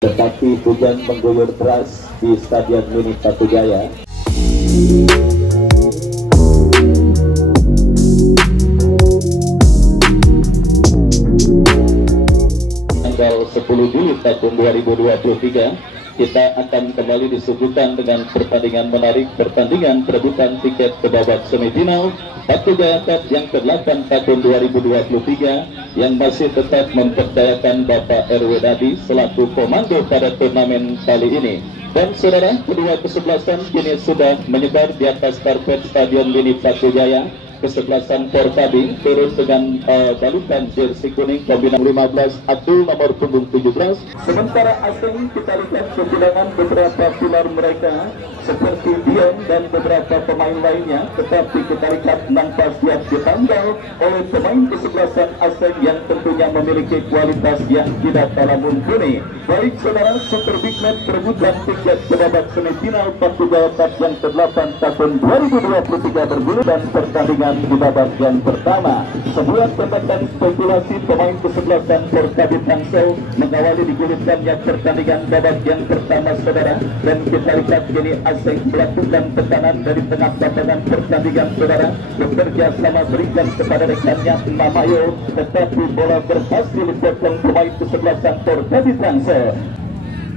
Tetapi hujan mengguyur deras di Stadion Mini Batujaya. Tanggal 10 Juli tahun 2023 kita akan kembali disuguhkan dengan pertandingan menarik, pertandingan perebutan tiket ke babak semifinal Batujaya Cup yang ke-8 tahun 2023 yang masih tetap mempercayakan Bapak RW Dadi selaku komando pada turnamen kali ini. Dan saudara, kedua kesebelasan kini sudah menyebar di atas karpet Stadion Mini Batujaya. Kesebelasan Porkabi turun dengan balutan jersey kuning kombinasi 15 Abdul nomor punggung 17. Sementara asing kita lihat kehilangan beberapa pilar mereka seperti Dion dan beberapa pemain lainnya, tetapi kita lihat nampak siap ditanggal oleh pemain kesebelasan asing yang tentunya memiliki kualitas yang tidak kalah mumpuni. Baik saudara, Super Big Match perebutan tiket ke babak semifinal Batujaya Cup yang ke-8 tahun 2023 bergulir dan pertandingan di babak yang pertama. Sebuah tembakan spekulasi pemain kesebelasan Porkabi Tangsel mengawali digulirkannya pertandingan babak yang pertama saudara, dan kita lihat kini asing melakukan tekanan dari tengah lapangan pertandingan saudara, bekerja sama berikan kepada rekannya Mamayo, tetapi bola berhasil dipotong pemain kesebelasan Porkabi Tangsel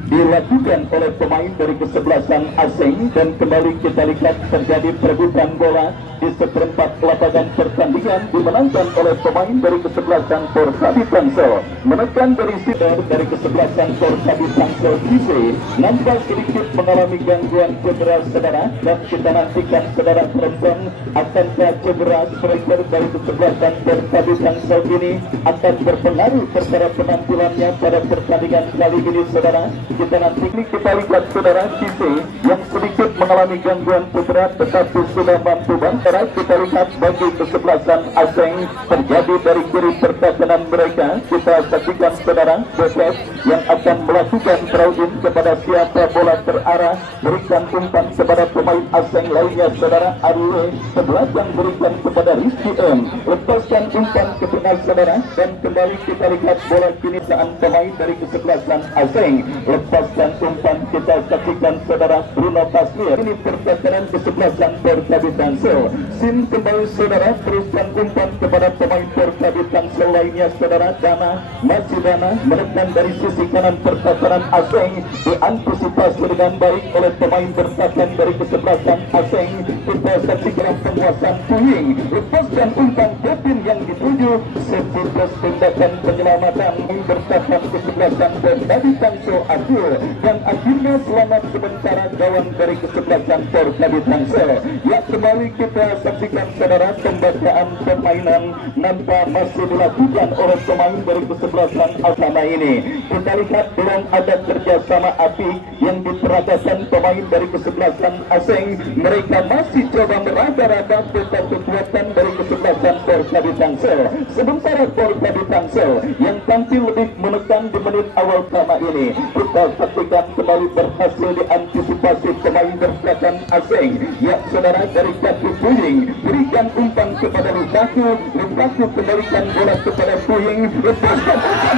dilakukan oleh pemain dari kesebelasan asing, dan kembali kita lihat terjadi perebutan bola di seperempat lapangan pertandingan dimenangkan oleh pemain dari kesebelasan Porkabi Tangsel. Menekan dari sider dari kesebelasan Porkabi Tangsel Kise nampak sedikit mengalami gangguan cedera saudara, dan kita nantikan saudara perempuan akankah cedera striker dari kesebelasan Porkabi Tangsel ini akan berpengaruh terhadap penampilannya pada pertandingan kali ini saudara. Kita nanti kita lihat saudara Kise yang sedikit mengalami gangguan cedera tetapi sudah mampu bangkit. Kita lihat bagi kesebelasan asing terjadi dari kiri pertahanan mereka. Kita saksikan saudara Joseph yang akan melakukan throw-in kepada siapa bola terarah, berikan umpan kepada pemain asing lainnya saudara. Arwe sebelakang berikan kepada Rizky M, lepaskan umpan ke tengah saudara, dan kembali kita lihat bola kini saat pemain dari kesebelasan asing lepaskan umpan. Kita saksikan saudara Bruno Pasmir, ini pertahanan kesebelasan Porkabi Tangsel. Sim kembali saudara, teruskan umpan kepada pemain Porkabi Tangsel lainnya saudara. Dana, masih Dana menekan dari sisi kanan pertahanan asing, diantisipasi dengan baik oleh pemain bertahan dari kesebelasan asing. Kita saksikan penguasaan Puing, lepaskan umpan Kevin yang dituju sebuah tindakan penyelamatan bertahan kesebelasan Porkabi Tangsel Abdul, dan akhirnya selamat sementara gawang dari kesebelasan Porkabi Tangsel. Ya, kembali kita saksikan saudara pembacaan permainan nampak masih dilakukan oleh pemain dari kesebelasan asama ini. Kita lihat belum ada kerjasama apik yang diperagakan pemain dari kesebelasan asing. Mereka masih coba meraba-raba total kekuatan dari kesebelasan Porkabi Tangsel. Sementara Porkabi Tangsel yang tampil lebih menekan di menit awal pertama ini, kita saksikan kembali berhasil diantisipasi pemain bertahan asing. Ya saudara, dari kaki Puing berikan umpan kepada Lukaku, Lukaku kembalikan bola kepada Puing, lepaskan umpan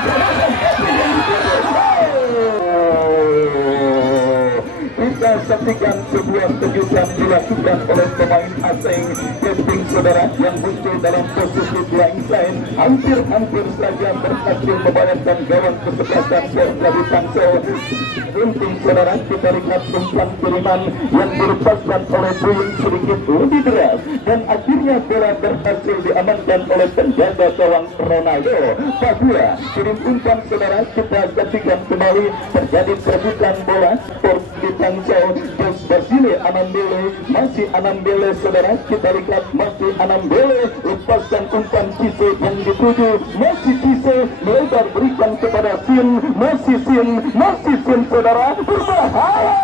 kita saksikan sebuah kejutan dilakukan oleh pemain asing Keping saudara yang muncul dalam posisi blindside, hampir saja berhasil membayarkan gawang kesebelasan Porkabi Tangsel. Untung saudara, kita lihat umpan kiriman yang dilepaskan oleh Puing sedikit lebih deras, dan akhirnya bola berhasil diamankan oleh penjaga gawang Ronaldo Padua. Kirim umpan saudara, kita saksikan kembali terjadi perebutan bola Porkabi Tangsel. Jos Basile Anambele, masih Anambele saudara, kita lihat masih Anambele, lepaskan umpan Kise yang dituju, masih Kise melebar berikan kepada Sin, masih Sin saudara, berbahaya.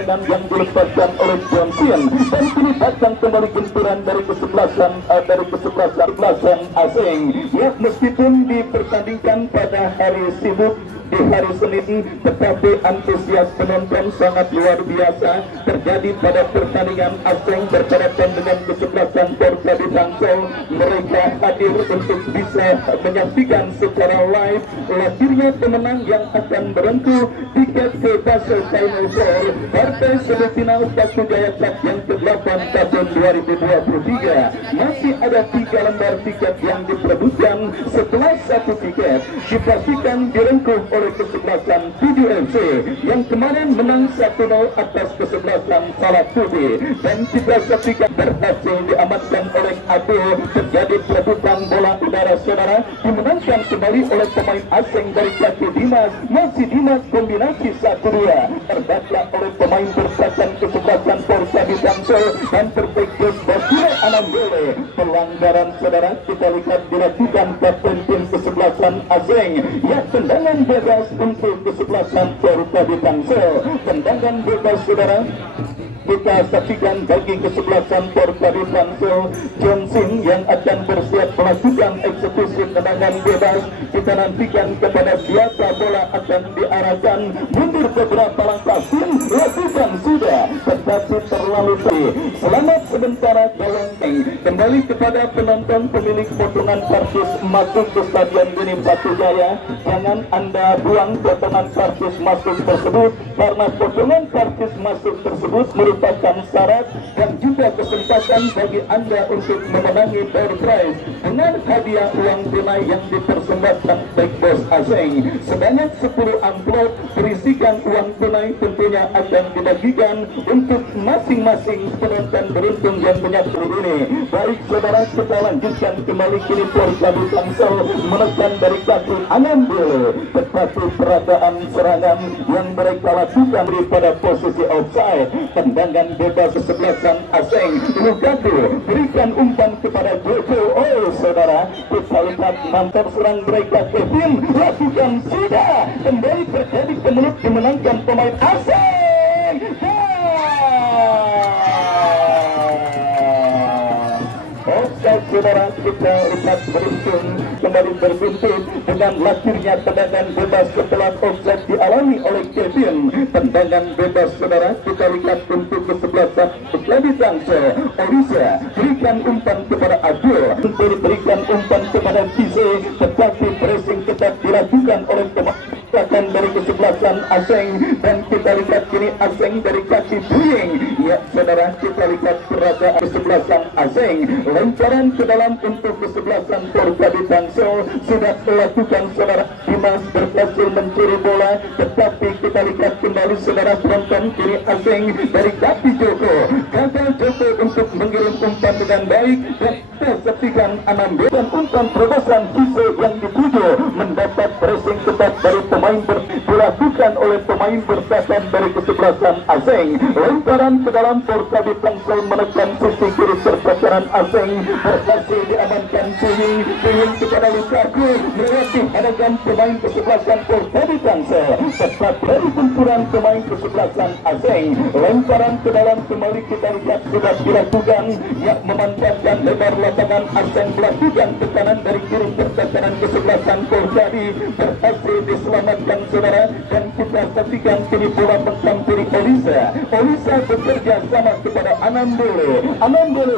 permainan yang dilepaskan oleh Johnson, dan kini datang kembali benturan dari kesebelasan asing. Ya, meskipun dipertandingkan pada hari sibuk di hari Senin, tetapi antusias penonton sangat luar biasa terjadi pada pertandingan asing berhadapan dengan kesebelasan Porta di Tangsel. Mereka hadir untuk bisa menyaksikan secara live lahirnya pemenang yang akan menentu tiket ke Basel Final Four partai semifinal Paku Jaya Cup yang ke-8 tahun 2023. Masih ada 3 lembar tiket yang diperebutkan. Setelah satu tiket dipastikan direngkuh oleh kesebelasan PDFC yang kemarin menang 1-0 atas kesebelasan Salak Putih, dan kita saksikan berhasil diamankan oleh Abdul. Terjadi perebutan bola udara saudara, dimenangkan kembali oleh pemain asing dari kaki Dimas. Masih Dimas kombinasi 1-2 terbaca oleh pemain berpasan kesebelasan Porta di Tangsel dan terpekis Basile Anambele. Pelanggaran saudara kita lihat dilakukan kapten tim kesebelasan asing. Ya, tendangan bebas untuk kesebelasan Porta di Tangsel. Tendangan bebas saudara kita saksikan bagi kesebelasan Porta di Tangsel. Johnson yang akan bersiap melakukan eksekusi tendangan bebas. Kita nantikan kepada siapa bola akan diarahkan. Mundur beberapa langkah pun lakukan sudah, tetapi terlalu tinggi. Selamat sementara Kalongkeng. Kembali kepada penonton pemilik potongan karcis masuk ke Stadion Geni Paku Jaya. Jangan Anda buang potongan karcis masuk tersebut, karena potongan karcis masuk tersebut merupakan syarat dan juga kesempatan bagi Anda untuk memenangi door prize dengan hadiah uang tunai yang dipersembahkan Big Boss asing. Sebanyak 10 amplop berisikan uang tunai tentunya akan dibagikan untuk masing-masing penonton beruntung yang menyatu ini. Baik saudara, kita lanjutkan kembali kini Porta di Tangsel menekan dari kaki Anambele, tetapi peradaan serangan yang mereka lakukan daripada posisi offside. Tendangan bebas kesebelasan asing. Lukaku berikan umpan kepada Joko. Oh saudara, kita lihat mantan serang mereka Kevin lakukan sudah kembali terjadi kemelut dimenangkan pemain asing. Offside saudara, kita lihat beruntung kembali berbuntut dengan lahirnya tendangan bebas setelah offside dialami oleh Kevin. Tendangan bebas saudara, kita lihat untuk kesebelasan Porta Tangsel. Orisa berikan umpan kepada Abdul untuk diberikan umpan kepada Kise, tetapi pressing ketat dilakukan oleh pemain dari kesebelasan asing, dan kita lihat kini asing dari kaki Buying. Ya saudara, kita lihat perasaan kesebelasan asing. Lemparan ke dalam untuk kesebelasan Porta di Tangsel sudah melakukan saudara. Dimas berhasil mencuri bola, tetapi kita lihat kembali saudara penonton kini asing dari kaki Joko. Gagal Joko untuk mengirim umpan dengan baik, dan kita saksikan Anambele dan umpan terobosan Kise yang dituju mendapat pressing ketat dari pemain dilakukan oleh pemain bertahan dari kesebelasan asing. Lemparan ke dalam Porta di Tangsel menekan sisi kiri serta kanan asing, berhasil diamankan Tuying kepada Lukaku melewati hadapan pemain kesebelasan Porta di Tangsel. Tepat dari benturan pemain kesebelasan asing, lemparan ke dalam kembali kita lihat sudah dilakukan, yang memanfaatkan lebar lapangan asing melakukan tekanan dari kiri serta kanan kesebelasan Porta di berhasil diselamatkan saudara, dan kita saksikan kini bola menghampiri Orisa. Orisa bekerja sama kepada Anambele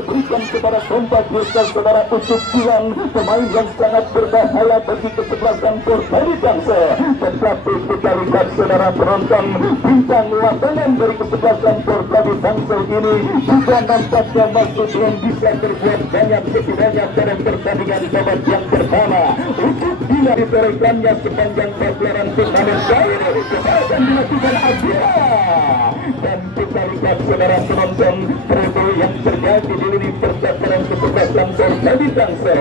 berikan kepada Kompak Desa saudara untuk Jilan, pemain yang sangat berbahaya bagi kesebelasan Porta di Tangsel. Tetapi kita lihat saudara penonton, bintang lapangan dari kesebelasan Porta di Tangsel ini juga nampaknya masih belum bisa berbuat banyak setidaknya pada pertandingan babak yang pertama. Untuk bila ditorehkannya sepanjang pelajaran turnamen kali ini akan dilakukan Abdullah, dan kita lihat saudara penonton treble yang terjadi di lini pertahanan kesebelasan Porta di Tangsel.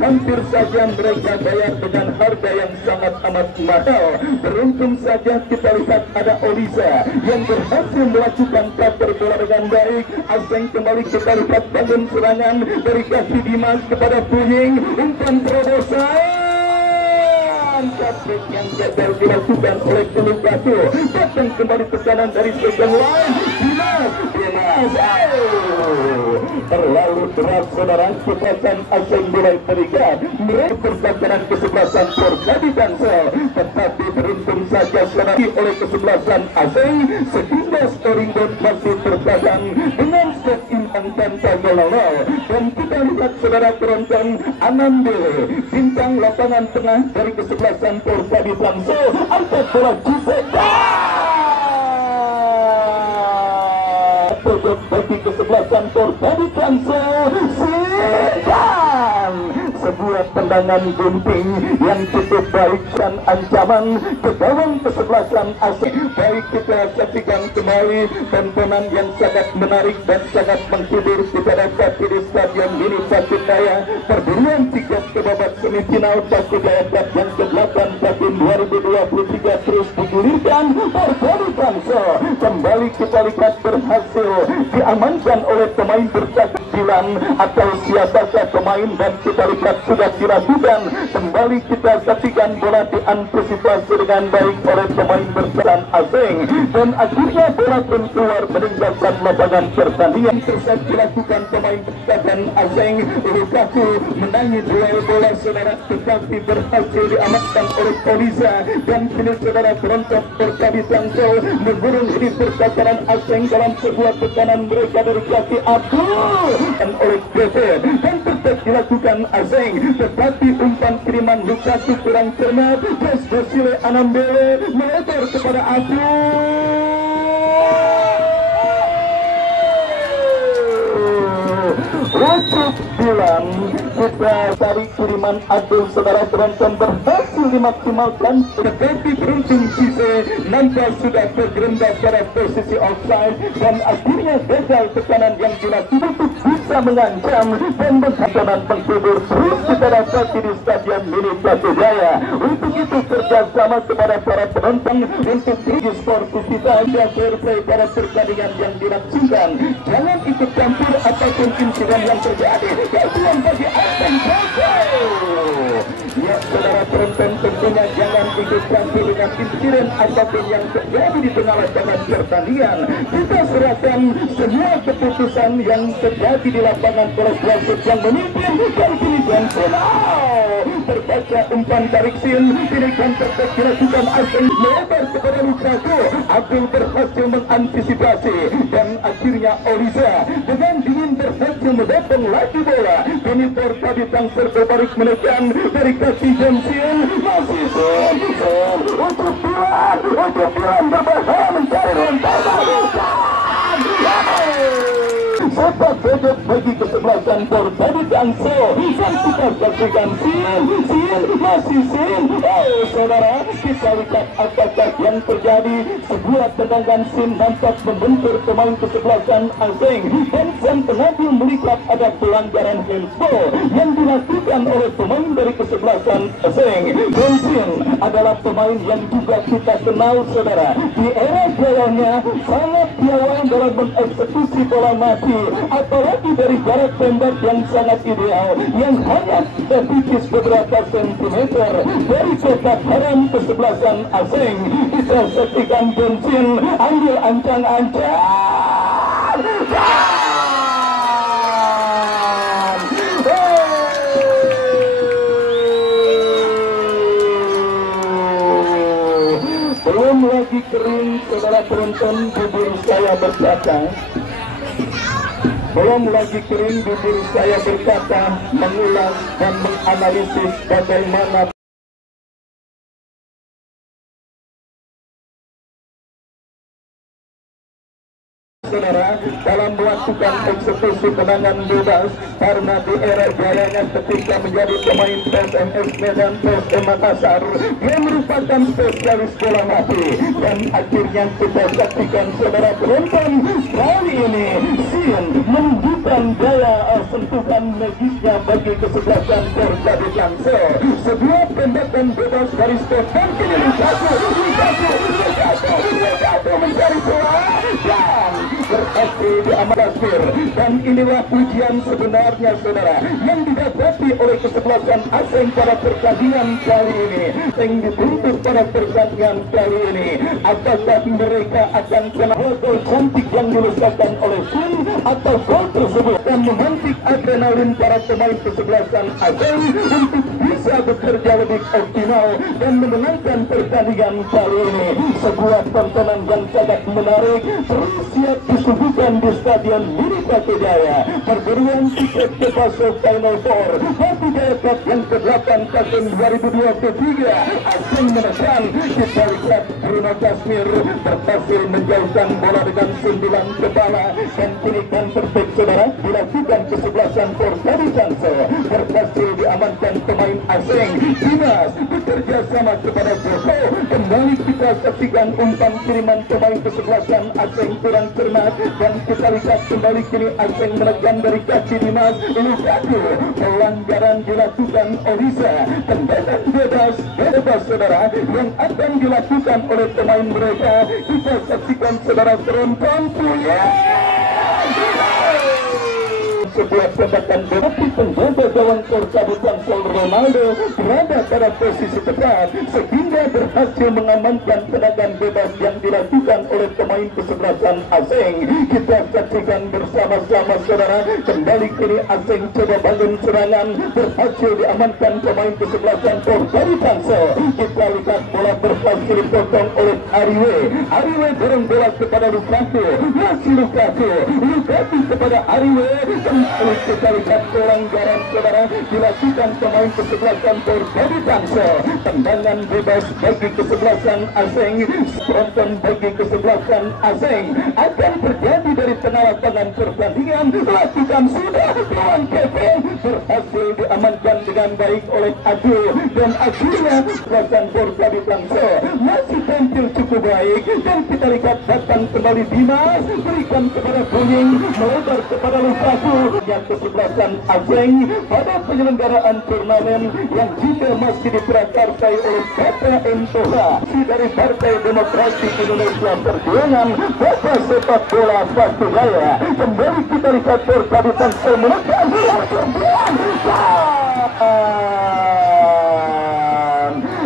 Hampir saja mereka bayar dengan harga yang sangat amat mahal. Beruntung saja kita lihat ada Orisa yang berhasil melakukan cover bola dengan baik. Asing kembali kita lihat bangun serangan dari kaki Dimas kepada Buying, umpan terobosan angkat yang gagal dilakukan oleh Lukaku. Datang kembali tekanan dari sebelah lain. Dimas, terlalu berat saudara. Kekuatan asing mulai terikat. Mereka bertekanan kesebelasan Persadi Tangsel, tetapi beruntung saja saudara oleh kesebelasan asing. 11 Oringbot masih bertahan dengan skor imbang tanpa gol. Dan kita lihat saudara penonton, Anandele bintang lapangan tengah dari kesebelasan Persadi Tangsel angkat bola Jisek bagi kesebelasan Persadi Tangsel. Siap, sebuah tendangan gunting yang cukup baik dan ancaman ke gawang kesebelasan asing. Baik, kita saksikan kembali tontonan yang sangat menarik dan sangat menghibur kita dapat di Stadion Mini Pacitan. Perburuan tiket ke babak semifinal Pacitan yang ke-8 tahun 2023 terus digulirkan. Persadi Tangsel kembali kita lihat berhasil diamankan oleh pemain bertajuk Dilan atau siapakah pemain, dan kita lihat sudah dilakukan. Kembali kita saksikan bola diantisipasi dengan baik oleh pemain bertahan asing, dan akhirnya bola pun keluar meninggalkan lapangan pertandingan. Tersebut dilakukan pemain bertahan asing. Lukaku menangis duel bola saudara, tetapi berhasil diamankan oleh Polisa, dan kini saudara penonton Persadi Tangsel menggurung di pertahanan asing dalam sebuah tekanan mereka dari kaki Abdul dan oleh Geser, dan tetap dilakukan asing, tetapi umpan kiriman Lukaku kurang cermat. Desile Anandele melebar kepada Abdul. Untuk bilang kita cari kiriman Abdul saudara penonton berhasil dimaksimalkan, tetapi beruntung Cise nampak sudah tergerembab pada posisi offside, dan akhirnya gagal tekanan yang dilakukan untuk bisa mengancam dan menghantam penghibur terus kita dapat di Stadion Mini Batujaya. Untuk itu kerjasama kepada para penonton untuk tinggi sportivitas dan survei pada pertandingan yang dilangsungkan. Jangan ikut campur apapun insiden yang terjadi. Kemudian bagi asing ya saudara penonton, tentunya jangan ikut campur dengan insiden apapun yang terjadi di tengah lapangan pertandingan. Kita serahkan semua keputusan yang terjadi di lapangan oleh wasit yang memimpin, dan kini final terbaca umpan tarik sin pilihan terbaik dilakukan asing melebar kepada Lukaku. Abdul berhasil mengantisipasi, dan akhirnya Oliza dengan dingin berhasil mendapatkan lagi bola. Kini Persadi Tangsel berbalik menekan dari kaki Jensin, masih untuk Dilan berbahaya mencari sepak bebek bagi kesebelasan Persadi Tangsel, dan kita saksikan masih saudara, kita lihat apakah yang terjadi. Sebuah tendangan nampak membentur pemain kesebelasan asing, dan sang pengambil melihat ada pelanggaran handball yang dilakukan oleh pemain dari kesebelasan asing. Jensin adalah pemain yang juga kita kenal saudara, di era jayanya sangat piawai dalam mengeksekusi bola mati, apalagi dari jarak tembak yang sangat ideal, yang hanya terpikis beberapa sentimeter dari kotak haram kesebelasan asing. Kita saksikan Jensin ambil ancang-ancang, belum lagi kering saudara penonton, bibir saya berkata, belum lagi kering bibir saya berkata, mengulas dan menganalisis bagaimana saudara dalam melakukan eksekusi tendangan bebas, karena di era jayanya ketika menjadi pemain PSMS Medan, PSM Makassar, dia merupakan spesialis bola mati. Dan akhirnya kita saksikan saudara penonton, kali ini Sin menunjukkan daya sentuhan magisnya bagi kesebelasan Persadi Tangsel. Sebuah tembakan bebas dari Stefan, kini Lukaku mencari bola dan berhasil diamankan. Dan inilah ujian sebenarnya saudara yang didapati oleh kesebelasan Aseng pada pertandingan kali ini. Yang dituntut pada pertandingan kali ini, apakah mereka akan kena gol cantik yang dilesakan oleh Sun, atau gol tersebut akan memantik adrenalin para pemain kesebelasan Aseng untuk bisa bekerja lebih optimal dan memenangkan pertandingan kali ini. Sebuah tontonan yang sangat menarik terus siap disuguhkan di Stadion Mini Batu Jaya. Perburuan tiket ke fase Final Four Batu Jaya Cup yang ke-8 tahun 2023. Aseng menekan. Kita lihat Bruno Kasmir berhasil menjauhkan bola dengan sundulan kepala, dan kini kan perfect saudara dilakukan kesebelasan Portadi Tangsel. Berhasil diamankan pemain Aseng. Dimas bekerja sama kepada Joko. Kembali kita saksikan umpan kiriman pemain kesebelasan Aseng kurang cermat, dan kita lihat kembali kini Aseng menekan dari kaki Dimas. Lukaku, pelanggaran dilakukan Orisa. Tendangan bebas saudara yang akan dilakukan oleh pemain mereka. Kita saksikan saudara serentak punya sebuah tembakan tetapi penjaga gawang Portadi Tangsel Ronaldo berada pada posisi tepat sehingga berhasil mengamankan tendangan bebas yang dilakukan oleh pemain kesebelasan Aseng. Kita saksikan bersama-sama saudara, kembali kini Aseng coba bangun serangan, berhasil diamankan pemain kesebelasan Portadi Tangsel. Kita lihat bola berhasil dipotong oleh Ariwe dorong bola kepada Lukaku, masih Lukaku kepada Ariwe. Kita lihat pelanggaran saudara dilakukan pemain kesebelasan Portadi Tangsel. Tendangan bebas bagi kesebelasan Aseng. Penonton bagi kesebelasan Aseng akan terjadi dari tengah lapangan pertandingan. Lakukan sudah lawan Kevin berhasil diamankan dengan baik oleh Adul, dan akhirnya kesebelasan Portadi Tangsel masih tampil cukup baik. Dan kita lihat datang kembali Dimas, berikan kepada Kuning, melebar kepada Lukaku. Yang kesebelasan Aseng pada penyelenggaraan turnamen yang juga masih diprakarsai oleh Bapak Entoha dari Partai Demokrasi Indonesia Perjuangan, Bapak Sepak Bola Batu Jaya. Kembali kita lihat Portadi Tangsel menekan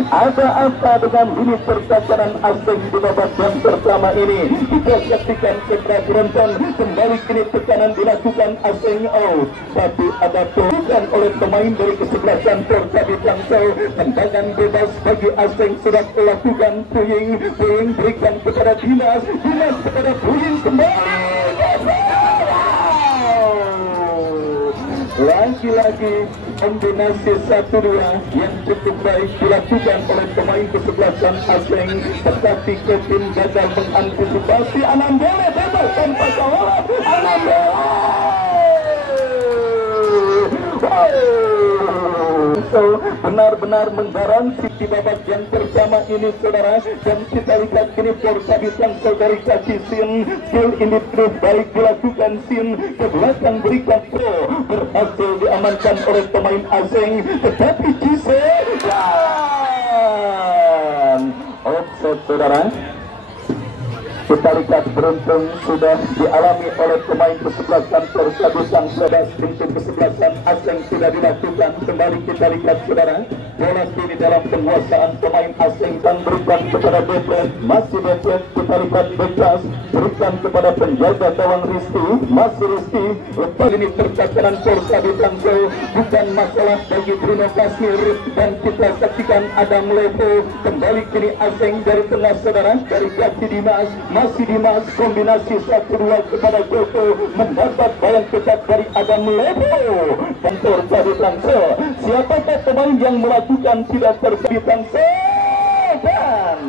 ada apa dengan ini pertakaran Aseng di babak yang pertama ini. Kita saksikan segera penonton, kembali kini tekanan dilakukan Aseng tapi ada tulisan oleh pemain dari kesebelasan Portadi Tangsel. Tendangan bebas bagi Aseng sudah dilakukan. Puying berikan kepada Dimas kepada Puying kembali. Lagi-lagi kombinasi 1-2 yang cukup baik dilakukan oleh pemain kesebelasan Aseng, tetapi Kevin gagal mengantisipasi. Anambele bebas tanpa salah. Anambele benar-benar menggaransi di babak yang pertama ini saudara. Dan kita lihat kini Portadi Tangsel dari kaki Sin, skill individu baik dilakukan Sin, ke belakang berikan pro, berhasil diamankan oleh pemain Aseng, tetapi Cise dan offset saudara. Kita lihat beruntung sudah dialami oleh pemain kesebelasan Portadi Tangsel. Untuk kesebelasan Aseng sudah dilakukan. Kembali kita lihat saudara, bola kini dalam penguasaan pemain Aseng dan berikan kepada Bepet, masih Bepet. Kita lihat Bekas berikan kepada penjaga gawang Rizky, masih Rizky. Lepas ini percakapan Portadi Tangsel bukan masalah bagi Bruno Kasmir, dan kita saksikan Adam Lepo. Kembali kini Aseng dari tengah saudara, dari kaki Dimas, masih Dimas, kombinasi 1-2 kepada Joko, mendapat bayan ketat dari Adam Lepo. Dan Portadi Tangsel, siapakah pemain yang melakukan tidak Portadi Tangsel? Dan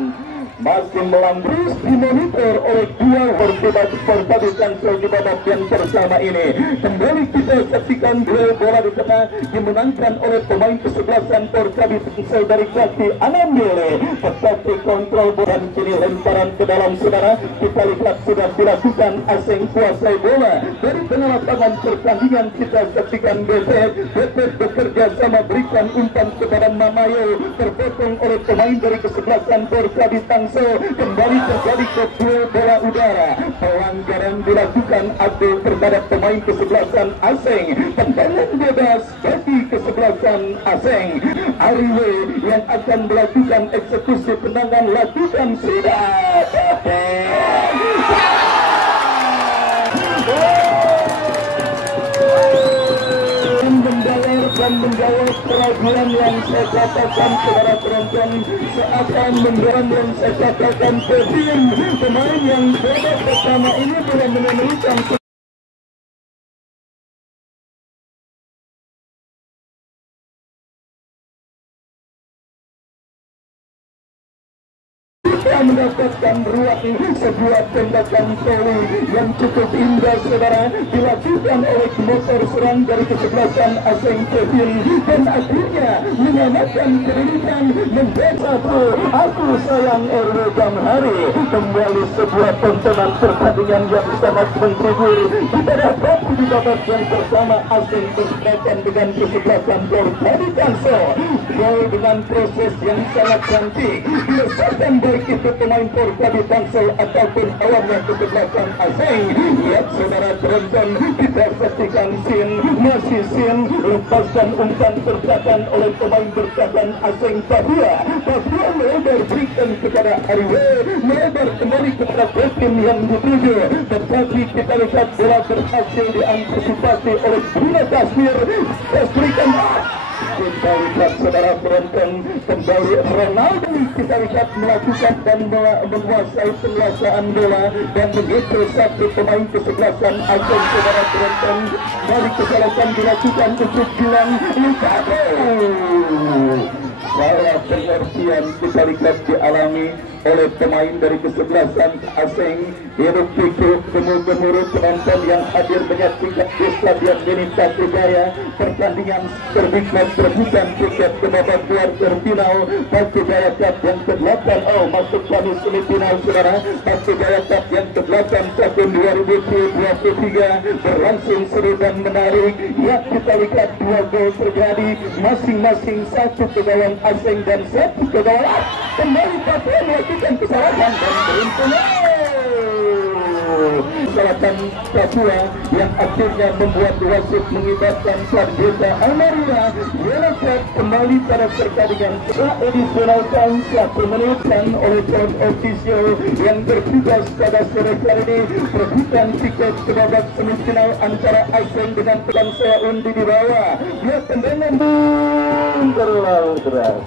masih melambris dimonitor oleh dua berdebat Portadi Tangsel di babak yang pertama ini. Kembali kita saksikan duel bola di tengah dimenangkan oleh pemain kesebelasan Portadi Tangsel dari kaki Anambele. Tetapi kontrol bola dan kini lemparan ke dalam saudara. Kita lihat sudah dilakukan Aseng kuasai bola dari tengah lapangan pertandingan. Kita saksikan Bepet bekerja sama berikan umpan kepada Mamayo, terpotong oleh pemain dari kesebelasan Portadi Tangsel. Tangsel. Kembali terjadi duel bola udara. Pelanggaran dilakukan Abdul terhadap pemain kesebelasan asing. Tendangan bebas bagi kesebelasan asing. Ariwe yang akan melakukan eksekusi tendangan, lakukan sudah. Dan menjawab keraguan yang saya katakan kepada penonton, seakan menjawab yang saya katakan Kevin, pemain yang babak pertama ini belum menemukan mendapatkan ruang sebuah tembakan volley yang cukup indah saudara, dilakukan oleh motor serang dari kesebelasan asing Kevin, dan akhirnya menyamakan kedudukan menjadi satu. Aku sayang RW Damhari. Kembali sebuah tontonan pertandingan yang sangat menghibur. Kita dapat di babak yang pertama asing berkaitan dengan kesebelasan gol dari Tangsel. Gol dengan proses yang sangat cantik dilesakan baik itu pemain Porkadi Tangsel ataupun awalnya kesebelasan asing. Lihat saudara penonton, kita saksikan masih lepaskan umpan tertahan oleh pemain bertahan asing Papua. Papua melebar berikan kepada Ariwe, melebar kembali kepada Kevin yang dituju, tetapi kita lihat bola berhasil diantisipasi oleh Bina Kasmir. Berikan kita lihat saudara penonton, kembali Ronaldo kita lihat melakukan dan menguasai penguasaan bola, dan begitu satu pemain kesebelasan asing saudara penonton, dari kesalahan dilakukan untuk bilang Lukaku. Salah pengertian kita lihat dialami oleh pemain dari kesebelasan asing. Hiruk pikuk gemuruh penonton yang hadir menyaksikan di Stadion Benita Jaya pertandingan terbikat perebutan tiket ke babak kuarter final Batu Jaya Cup yang ke-8. Masuk pada semifinal saudara. Batu Jaya Cup yang ke-8 tahun 2023 berlangsung seru dan menarik. Ya, kita lihat dua gol terjadi, masing-masing satu ke gawang asing dan satu ke gawang. Kembali Papua melakukan kesalahan dan beruntung kesalahan Papua yang akhirnya membuat wasit mengibarkan sarjeta Almaria. Yellow kembali pada pertandingan edisional tahun 1 menit oleh kaum ofisial yang bertugas pada sore kali ini. Perebutan tiket ke babak semifinal antara asing dengan bangsa undi di bawah. Ya, tendangan terlalu keras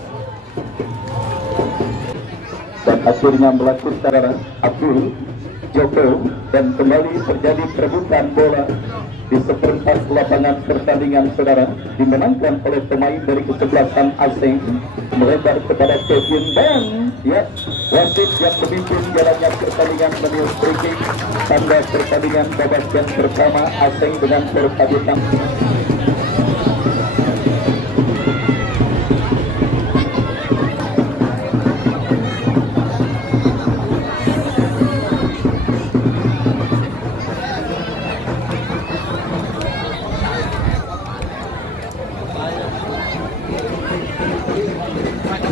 dan akhirnya melakukan Abdul Joko, dan kembali terjadi perebutan bola di seperempat lapangan pertandingan saudara, dimenangkan oleh pemain dari kesebelasan asing, melebar kepada Kevin, dan ya, wasit yang memimpin jalannya pertandingan meniup free kick tanda pertandingan babak yang pertama asing dengan Porkadi Tangsel.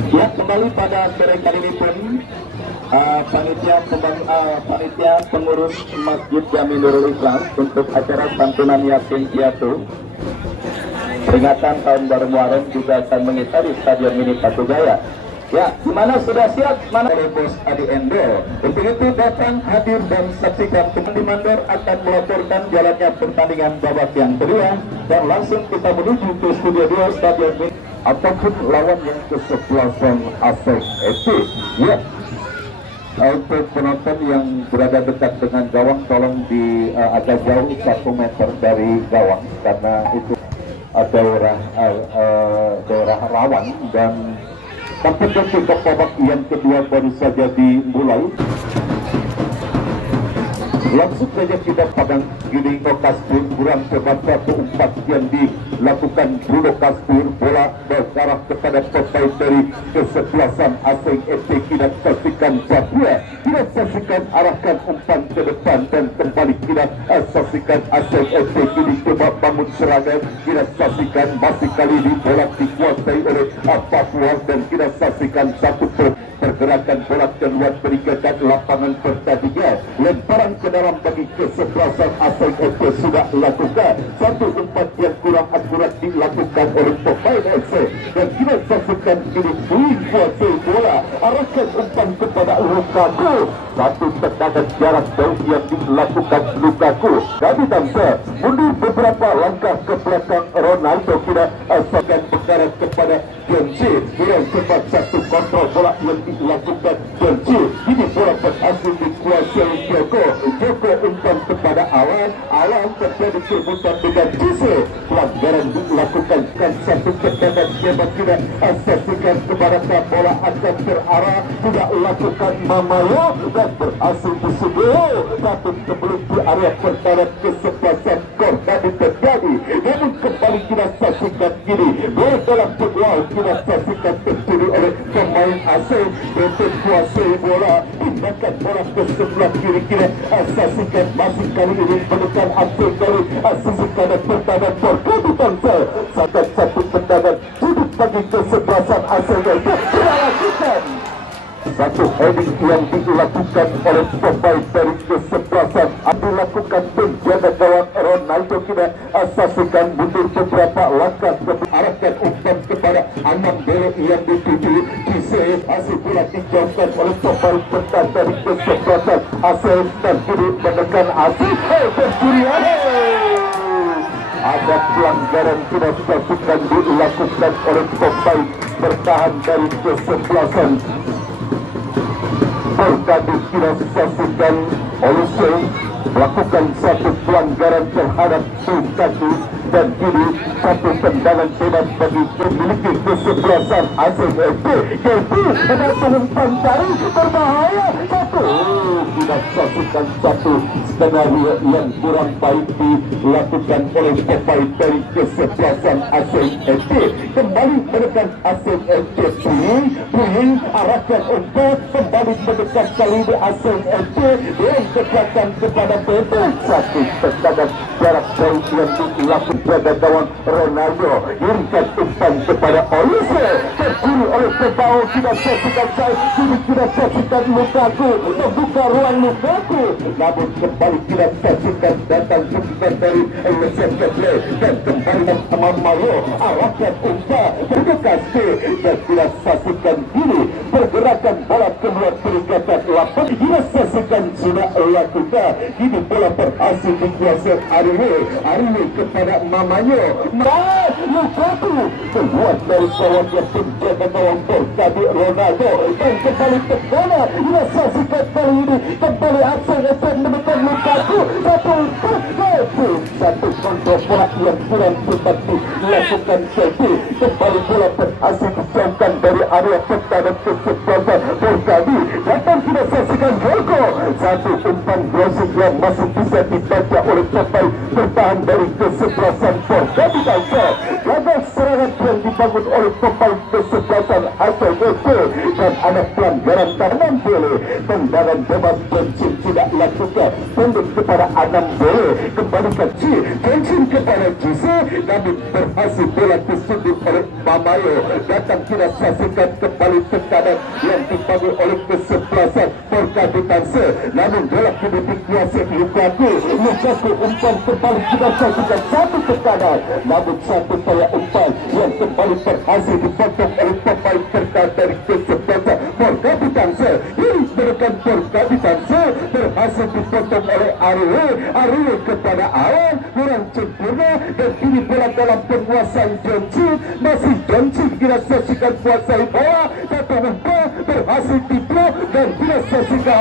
Ya, kembali pada sore kali ini pun panitia pengurus Masjid Jami Nurul Islam untuk acara santunan Yasin Piatu peringatan tahun baru Muharram juga akan mengitari Stadion Mini Batu Jaya. Ya, di mana sudah siap mana oleh Bos Adi Endo. Untuk itu datang, hadir dan saksikan. Di Mandor akan melaporkan jalannya pertandingan babak yang kedua, dan langsung kita menuju ke studio 2 Stadion Mini ataupun lawan yang kesebelasan asing FC. Ya, untuk penonton yang berada dekat dengan gawang, tolong di agak jauh 1 meter dari gawang, karena itu daerah rawan, dan tampaknya untuk babak yang kedua baru saja dimulai. Langsung saja kita padang Gini Kasbur kurang cepat satu umpan yang dilakukan Bruno Kasbur, bola berarah kepada pemain dari kesebelasan asing FC. Kita saksikan Papua, kita saksikan arahkan umpan ke depan dan kembali kita saksikan asing FC. Kini coba bangun serangan, kita saksikan masih kali ini bola dikuasai oleh Papua dan kita saksikan satu pergerakan bola keluar meninggalkan lapangan pertandingan. Lemparan ke dalam bagi kesebelasan asing FC sudah lakukan. Satu umpan yang kurang akurat dilakukan oleh pemain FC dan kita saksikan kini kuasai bola, arahkan umpan kepada Lukaku. Satu tendangan jarak jauh yang dilakukan Lukaku. Kami bangsa mundur beberapa langkah ke belakang. Ronaldo tidak asalkan berkarat kepada Jonci. Kurang cepat satu kontrol bola yang dilakukan Jonci. Ini bola berhasil dikuasai Joko. Joko umpan kepada Alan terjadi kebutan dengan Jise. Pelanggaran dilakukan dan satu tendangan hebat tidak saksikan kepada bola akan terarah. Tidak lakukan Mamayo dan berhasil disebut. Tapi sebelum di area pertahanan kesebelasan korban terjadi. Namun kembali kita saksikan kini bola dalam peluang kita saksikan terjadi oleh pemain asing. Betul kuasai bola, pindahkan bola ke sebelah kiri. Kita saksikan masih kali ini menekan asing dari saksikan pertahanan korban bangsa. Satu tendangan sudut bagi kesebelasan asing yang kita lakukan. Satu heading yang dilakukan oleh pemain dari kesebelasan dilakukan penjaga gawang Ronaldo. Kita saksikan mundur beberapa langkah arahkan umpan kepada Anam Dele yang dituju Jise. Asal bola dijauhkan oleh pemain pertahanan dari kesebelasan asal dan kini menekan asal bercurian. Ada pelanggaran tidak saksikan dilakukan oleh pemain bertahan dari kesebelasan. Tadi kita saksikan Olise melakukan satu pelanggaran terhadap Lukaku dan kini satu tendangan bebas bagi memiliki kesebelasan asing FC. Yaitu mendatang umpan dari berbahaya satu. Kita saksikan satu skenario yang kurang baik dilakukan oleh pemain dari kesebelasan asing FC. Kembali menekan asing FC. Puing arahkan umpan kembali mendekat kali di asing FC yang kedekatan kepada Bebek. Satu tendangan jarak jauh yang dilakukan jaga gawang Ronaldo. Irimkan umpan kepada Olise. Tercuri oleh Pebao. Kita saksikan kita saksikan Lukaku membuka ruang Lukaku. Namun kembali kita saksikan datang sebutan dari Elisen Keble dan kembali sama Mayo. Arahkan umpan berdekasi dan kita saksikan kini pergerakan bola keluar perikatan lapangan. Kita saksikan sudah lakukan. Ini bola berhasil dikuasai Ariwe kepada Mamanyo. Lukaku keluar dari kawannya penjaga gawang Berkadi Ronaldo dan kembali ke kanan. Kita saksikan kali ini kembali aksi menekan Lukaku. Satu kontrol bola yang kurang cepat dilakukan Chelsea. Kembali bola berhasil dijauhkan dari area pertahanan kesebelasan Berkadi. Datang kita saksikan Joko. Satu umpan crossing yang masih bisa dibaca oleh pemain bertahan dari kesebelasan Berkadi bangsa. Gagal serangan yang dibangun oleh pemain kesebelasan asal FC dan ada pelanggaran tangan Dele. Tendangan bebas Jensin tidak lakukan. Tunduk kepada Anam Dele. Kembalikan Jensin kepada Jise. Namun berhasil bola disundut oleh Mamayo. Datang tidak saksikan kembali tekanan yang dibangun oleh kesebelasan Berkadi bangsa. Namun bola kini dikuasai Lukaku. Lukaku umpan kembali kita saksikan satu tekanan. Namun satu saya umpan yang kembali berhasil dipotong oleh pemain terkait dari kesebelasan Berkadi bangsa. Ini menekan Berkadi bangsa berhasil dipotong oleh Ariwe kepada Alan. Kurang sempurna dan kini bola dalam penguasaan Jonci. Masih Jonci kita saksikan kuasai bola. Satu umpan berhasil tipu dan direalisasikan.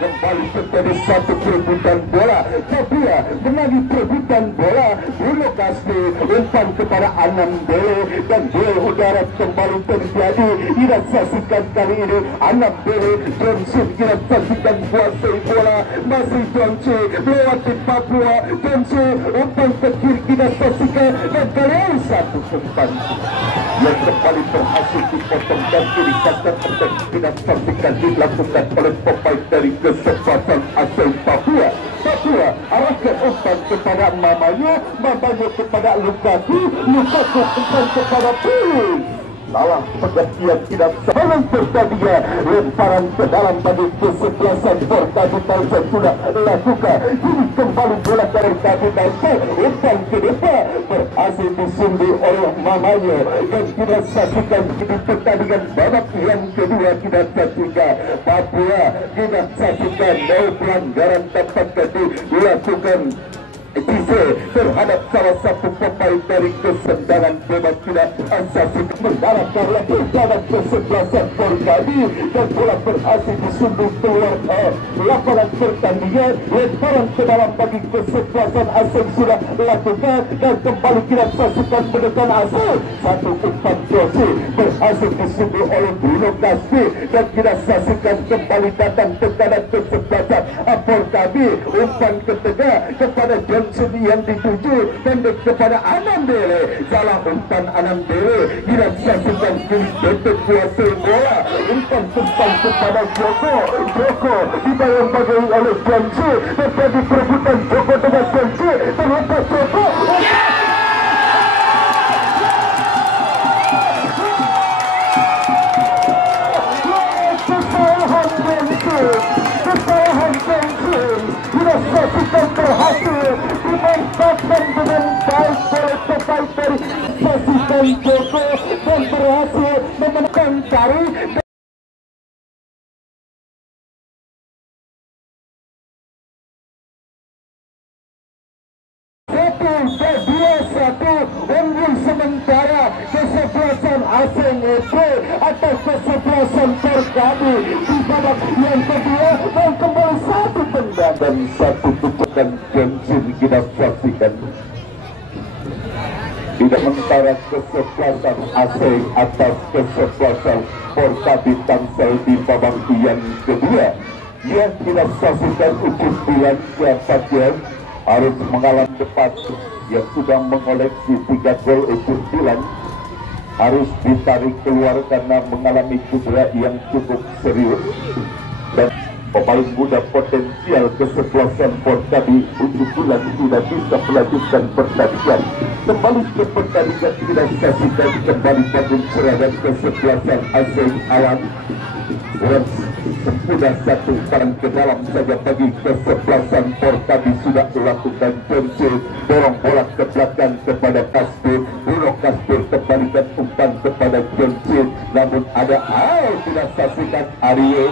Kembali terjadi satu perebutan bola. Papua menagi perebutan bola. Bruno Kaspi umpan kepada Anam Bele dan duel udara kembali terjadi. Direalisasikan kali ini Anam Bele. Johnson direalisasikan kuasai bola. Masih Johnson melewati Papua. Johnson umpan ke kiri direalisasikan dan kali ini satu umpan yang kembali berhasil dipotong dan dikatakan dan tidak saksikan dilakukan oleh pemain dari kesempatan asal Papua. Papua arahkan umpan kepada mamanya kepada Lukaku umpan kepada Pulus. Salah pergantian tidak salah pertandingan. Lemparan ke dalam bagi kesebelasan Portabital sudah lakukan. Kini kembali bola dari Portabital. Umpan ke depan berhasil disunduh oleh mamanya dan tidak saksikan di pertandingan babak yang kedua. Tidak saksikan Papua tidak saksikan no pelanggaran tempat tadi dilakukan terhadap salah satu pemain dari kesendangan bebas tidak asasi mendarat karena berjalan kesebelasan Portabi dan bola berhasil disunduh keluar lapangan pertandingan. Lemparan ke dalam bagi kesebelasan asing sudah lakukan dan kembali tidak saksikan menekan asal. Satu umpan Jose berhasil disunduh oleh Bruno Kaspi dan tidak saksikan kembali datang kepada kesebelasan Portabi. Umpan ke tengah kepada Johnson yang dituju dan kepada Anam Bele. Salah umpan Anam Bele dilaksanakan Betul kuasai bola. Umpan kepada Joko dibayang-bayangi oleh Johnson. Terjadi perebutan Joko dengan Johnson. Terlepas Joko. Kesalahan Johnson dilaksanakan berhasil dimanfaatkan dengan baik oleh pemain dari saksikan Joko dan berhasil memenangkan cari. Satu unggul sementara kesebelasan asing itu atas kesebelasan Portabi di babak yang kedua dan kembali satu tendang dan satu tutupan Johnson kita saksikan. Tidak mentara kesebelasan asing atas kesebelasan Portabi Tangsel di babak yang kedua. Yang tidak saksikan uji bulan siapa harus mengalami cepat yang sudah mengoleksi 3 gol ukur bulan harus ditarik keluar karena mengalami cedera yang cukup serius. Dan pemain muda potensial kesebelasan Portabi ukur bulan tidak bisa melanjutkan pertandingan. Kembali ke pertandingan tidak saksikan kembali patung serangan kesebelasan asing alam. Sudah satu barang ke dalam saja bagi kesebelasan Portabi sudah melakukan Johnson dorong bola ke belakang kepada Kasper. Bruno Kasper kembalikan umpan kepada Johnson, namun ada tidak saksikan Arye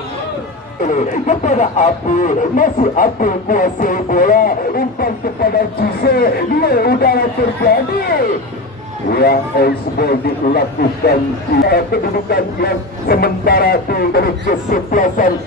kepada Apu, masih Apu kuasai bola, umpan kepada Jise, dia udara terjadi. Yang semua dilakukan kedudukan yang sementara dari kesebelasan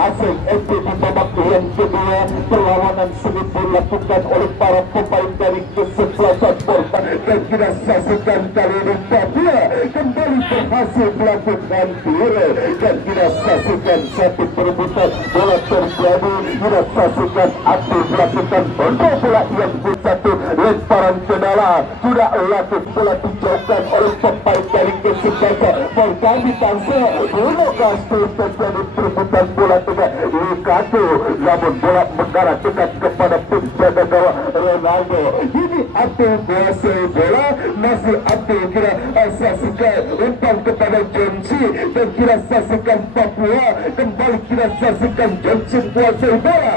asing itu di babak yang kedua. Perlawanan sengit dilakukan oleh para pemain dari kesebelasan Portabi dan tidak saksikan kali ini Papua kembali berhasil melakukan duel dan tidak saksikan satu perebutan bola terjadi. Tidak saksikan Abdul melakukan bola yang satu lemparan ke dalam sudah lakukan bola dijauhkan oleh pemain dari kesebelasan Portabi Tangsel. Bruno Kaspi terjadi perebutan bola dengan Lukaku, namun bola mengarah dekat kepada penjaga gawang Ronaldo. Ini Abdul kuasai bola, masih Abdul kira saksikan umpan kepada Johnson dan kira saksikan Papua kembali kira saksikan Johnson kuasai bola.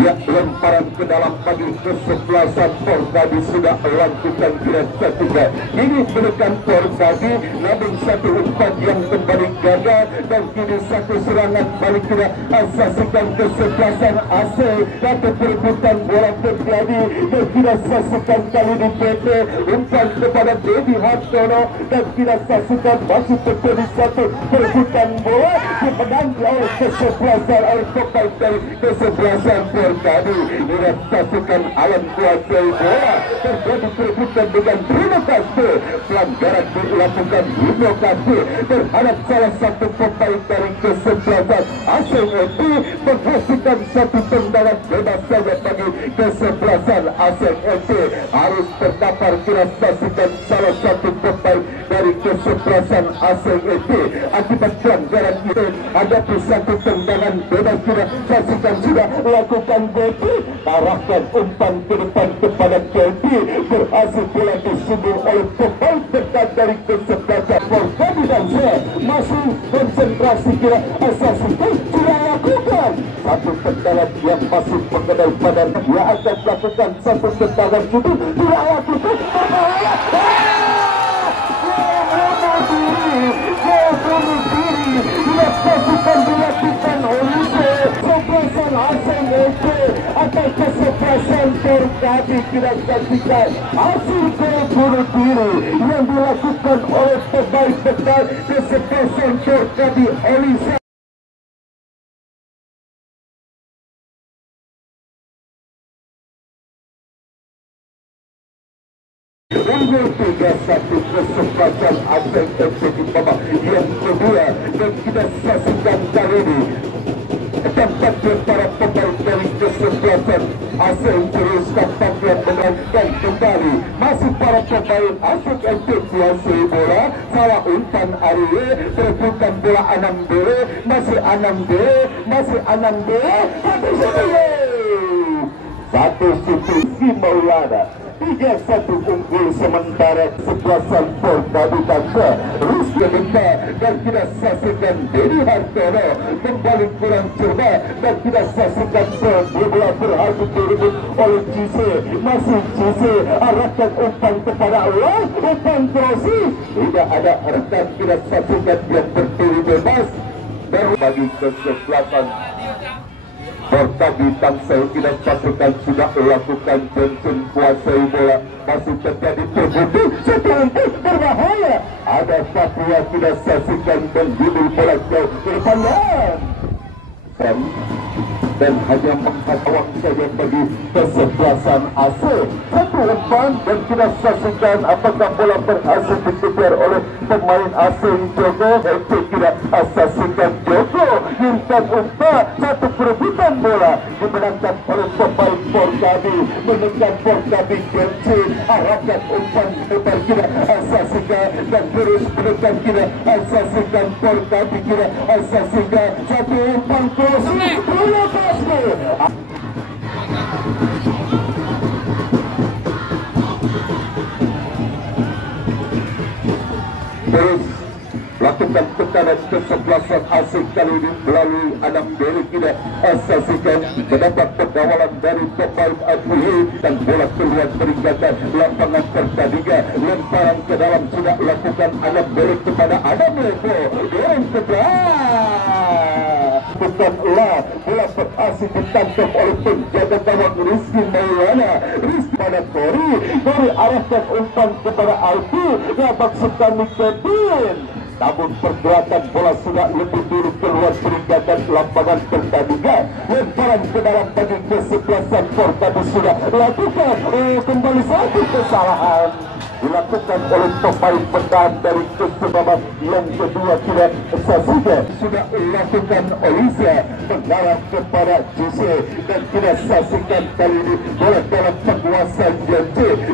Ya, lemparan ke dalam bagi kesebelasan Porkadi sudah melakukan kira ketiga. Ini menekan Porkadi, namun satu umpan yang kembali gagal dan kini satu serangan balik kira asasikan kesebelasan AC. Satu perebutan bola terjadi dan kira sasukan kali di PT umpan kepada Dedi Hartono dan kira sasukan masih terjadi satu perebutan bola dimenang oleh kesebelasan oleh pemain dari kesebelasan Porkadi. Ini sasukan alam kuasai bola terjadi perebutan dengan Bruno Castro. Pelanggaran dilakukan Bruno Castro terhadap salah satu pemain dari kesebelasan ASNFC, menghasilkan satu tendangan bebas saja bagi kesebelasan ASNFC. Harus terdapat kira sasukan salah satu pemain dari kesebelasan ASNFC akibat pelanggaran itu. Ada satu tendangan bebas kira sasukan sudah lakukan Kelpi, arahkan umpan ke depan kepada Kelpi, berhasil pula disubur oleh pemain dekat dari kesebelasan Porkadi dan saya masih konsentrasi kira asas itu sudah lakukan satu tendangan yang masih mengenai badan. Dia akan lakukan satu tendangan itu tidak lakukan berbahaya. Bunuh diri dilakukan oleh kesebelasan ASNFC atau kesebelasan Porkadi. Tidak saksikan hasil bunuh diri yang dilakukan oleh pemain dekat kesebelasan Porkadi Elisa. Unggul 3-1 kesempatan ASNFC di babak yang kedua dan kita saksikan kali ini tempat para pemain dari kesebelasan ASNFC terus tampaknya menangkan kembali. Masih para pemain ASNFC kuasai bola, salah umpan Arye, perebutan bola Anambele, masih Anambele, satu situasi Maulana. 3-1 unggul sementara kesebelasan Porkadi Tanpa Rusya Benta dan tidak saksikan Dedi Hartono kembali kurang cermat dan tidak saksikan bola berhasil direbut oleh Cise. Masih Cise arahkan umpan kepada Allah, umpan Krosi tidak ada rekan, tidak saksikan yang berdiri bebas baru bagi kesebelasan Porkadi Tangsel. Tidak pasukan sudah melakukan Johnson kuasai bola, masih terjadi terbukti setelah berbahaya. Ada Papua tidak saksikan menggubul bola jauh ke depan dan hanya menghadang saja bagi kesebelasan AC. Satu umpan dan tidak saksikan apakah bola berhasil dikejar oleh pemain asing Joko. Itu tidak saksikan Joko hintar umpan, satu perebutan bola dimenangkan oleh pemain Porkadi, menekan Porkadi Genci, arahkan umpan lebar tidak saksikan dan terus menekan tidak saksikan Porkadi tidak saksikan satu umpan krosi bola basket. Terus lakukan tekanan kesebelasan asing kali ini melalui Anambele tidak saksikan mendapat pengawalan dari pemain Adwihi dan bola keluar peringatan lapangan pertandingan. Lemparan ke dalam sudah lakukan Anambele kepada Anambele yang bukanlah bola berhasil ditangkap oleh penjaga gawang Rizky Maulana. Rizky pada Kori arahkan umpan kepada Alfi yang maksudkan Kevin, namun pergerakan bola sudah lebih dulu keluar peringatan lapangan pertandingan. Lemparan ke dalam bagi kesebelasan Porkadi sudah lakukan kembali satu kesalahan dilakukan oleh pemain pendahan dari kesebelasan yang kedua. Tidak saksikan sudah dilakukan Olisa mengarah kepada Jose dan tidak saksikan kali ini bola dalam penguasaan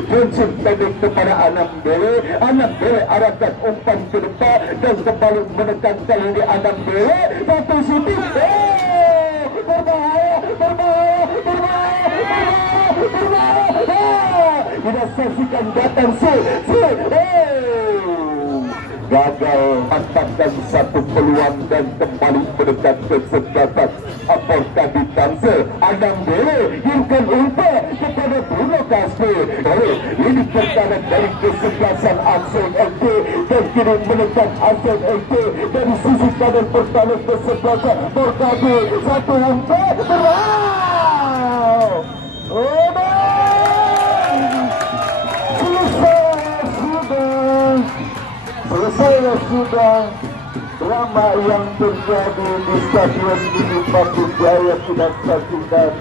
Johnson pendek kepada Anambele. Anambele arahkan umpan ke depan dan kembali menekan kali ini Anambele. Satu shooting berbahaya. Tidak saksikan datang gagal gagal mendapatkan satu peluang dan kembali mendekat ke kesebelasan. Apakah di cancel? Adam Bele hilangkan umpan kepada Bruno Caspe. Ini pertahanan dari kesebelasan Aksen LT dan kini menekan Aksen LT dari sisi kanan pertahanan kesebelasan. Morkade satu umpan berau. Selesai sudah drama yang terjadi di Stadion Gili Batujaya. Sudah saksikan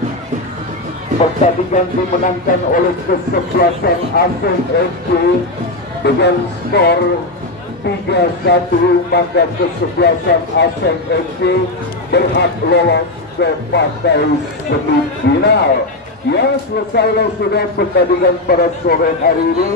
pertandingan dimenangkan oleh kesebelasan Aksen FC dengan skor 3-1, maka kesebelasan Aksen FC berhak lolos ke partai semifinal. Ya, selesai sudah pertandingan pada sore hari ini.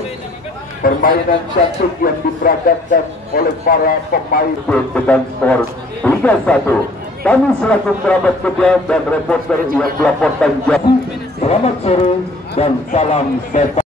Permainan cantik yang diperagakan oleh para pemain dengan skor 3-1. Kami selaku kerabat kerja dan reporter yang melaporkan jadi selamat sore dan salam sehat.